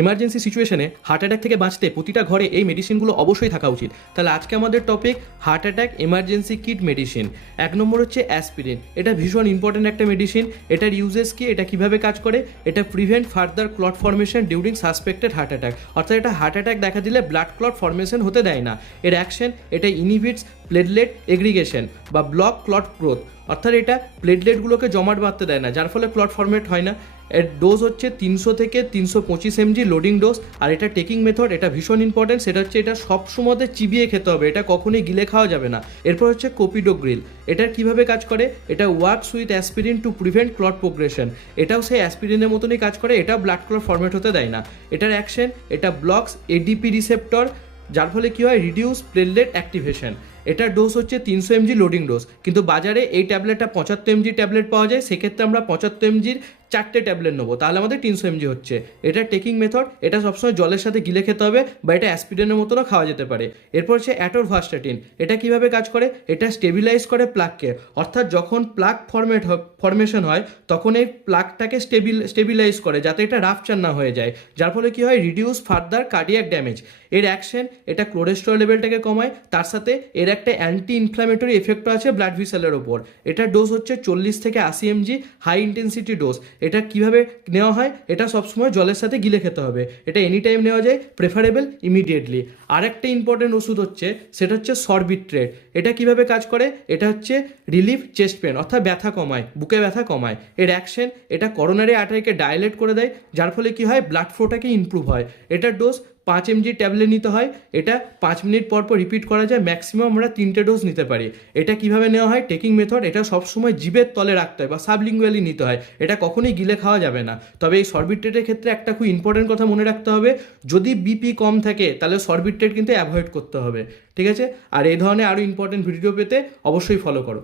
Emergency সিচুয়েশনে heart attack থেকে বাঁচতে প্রতিটা ঘরে এই মেডিসিনগুলো অবশ্যই থাকা উচিত। তাহলে আজকে আমাদের topic heart attack emergency kit medicine. এক নম্বর হচ্ছে অ্যাসপিরিন। এটা ভীষণ ইম্পর্ট্যান্ট একটা মেডিসিন। এটার ইউজেস কি, এটা কিভাবে কাজ করে? এটা prevent further clot formation during suspected heart attack. অর্থাৎ এটা হার্ট অ্যাটাক দেখা দিলে ব্লাড ক্লট ফর্মেশন হতে দেয় না। এর অ্যাকশন, এটা ইনহিবিটস প্লেটলেট এগ্রিগেশন বা ব্লক ক্লট গ্রোথ। অর্থাৎ এটা প্লেটলেটগুলোকে জমাট বাঁধতে দেয় না, যার ফলে ক্লট ফর্মেট হয় না। এর ডোজ হচ্ছে 300 থেকে 325 mg লোডিং ডোজ। আর এটা টেকিং মেথড, এটা ভীষণ ইম্পর্টেন্ট। সেটা হচ্ছে এটা সবসময় চিবিয়ে খেতে হবে, এটা কখনোই গিলে খাওয়া যাবে না। এরপর হচ্ছে কোপিডোগ্রিল। এটার কিভাবে কাজ করে? এটা works with aspirin to prevent clot progression. এটাও সেই অ্যাসপিরিনের মতনই কাজ করে, এটাও ব্লাড ক্লট ফর্মেট হতে দেয় না। এটার অ্যাকশন, এটা ব্লকস এডিপি রিসেপ্টর, যার ফলে কী হয়, রিডিউস প্লেটলেট অ্যাক্টিভেশন। এটার ডোজ হচ্ছে 300 mg লোডিং ডোজ। কিন্তু বাজারে এই ট্যাবলেটটা 75 mg ট্যাবলেট পাওয়া যায়, সেক্ষেত্রে আমরা 75 mg 4টে ট্যাবলেট নেবো, তাহলে আমাদের 300 mg হচ্ছে। এটা টেকিং মেথড, এটা সবসময় জলের সাথে গিলে খেতে হবে, বা এটা অ্যাসপিরিনের মতনও খাওয়া যেতে পারে। এরপর হচ্ছে অ্যাটোরভাস্টাটিন। এটা কিভাবে কাজ করে? এটা স্টেবিলাইজ করে প্লাককে। অর্থাৎ যখন প্লাক ফর্মেশন হয় তখন এই প্লাকটাকে স্টেবিলাইজ করে, যাতে এটা রাপচার না হয়ে যায়, যার ফলে কী হয়, রিডিউস ফার্দার কার্ডিয়াক ড্যামেজ। এর অ্যাকশন, এটা কোলেস্টেরল লেভেলটাকে কমায়, তার সাথে এর একটা অ্যান্টি ইনফ্ল্যামেটরি এফেক্টও আছে ব্লাড ভিসেলের ওপর। এটার ডোজ হচ্ছে 40 থেকে 80 mg হাই ইন্টেন্সিটি ডোজ। এটা কিভাবে নেওয়া হয়? এটা সবসময় জলের সাথে গিলে খেতে হবে। এটা এনি টাইম নেওয়া যায়, প্রেফারেবল ইমিডিয়েটলি। আরেকটা ইম্পর্টেন্ট ওষুধ হচ্ছে, সেটা হচ্ছে সরবিট্রেট। এটা কিভাবে কাজ করে? এটা হচ্ছে রিলিফ চেস্ট পেন, অর্থাৎ ব্যথা কমায়, বুকে ব্যথা কমায়। এর অ্যাকশন, এটা করোনারি আর্টারিকে ডাইলেট করে দেয়, যার ফলে কি হয়, ব্লাড ফ্লোটাকে ইমপ্রুভ হয়। এটার ডোজ 5 mg ট্যাবলেট নিতে হয়। এটা 5 মিনিট পর পর রিপিট করা যায়, ম্যাক্সিমাম আমরা 3টে ডোজ নিতে পারি। এটা কিভাবে নেওয়া হয়? টেকিং মেথড, এটা সবসময় জিভের তলে রাখতে হয় বা সাবলিঙ্গুয়ালি নিতে হয়, এটা কখনোই গিলে খাওয়া যাবে না। তবে এই সরবিট্রেটের ক্ষেত্রে একটা খুব ইম্পর্টেন্ট কথা মনে রাখতে হবে, যদি বিপি কম থাকে তাহলে সরবিট্রেট কিন্তু অ্যাভয়েড করতে হবে, ঠিক আছে? আর এই ধরনের আরও ইম্পর্টেন্ট ভিডিও পেতে অবশ্যই ফলো করো।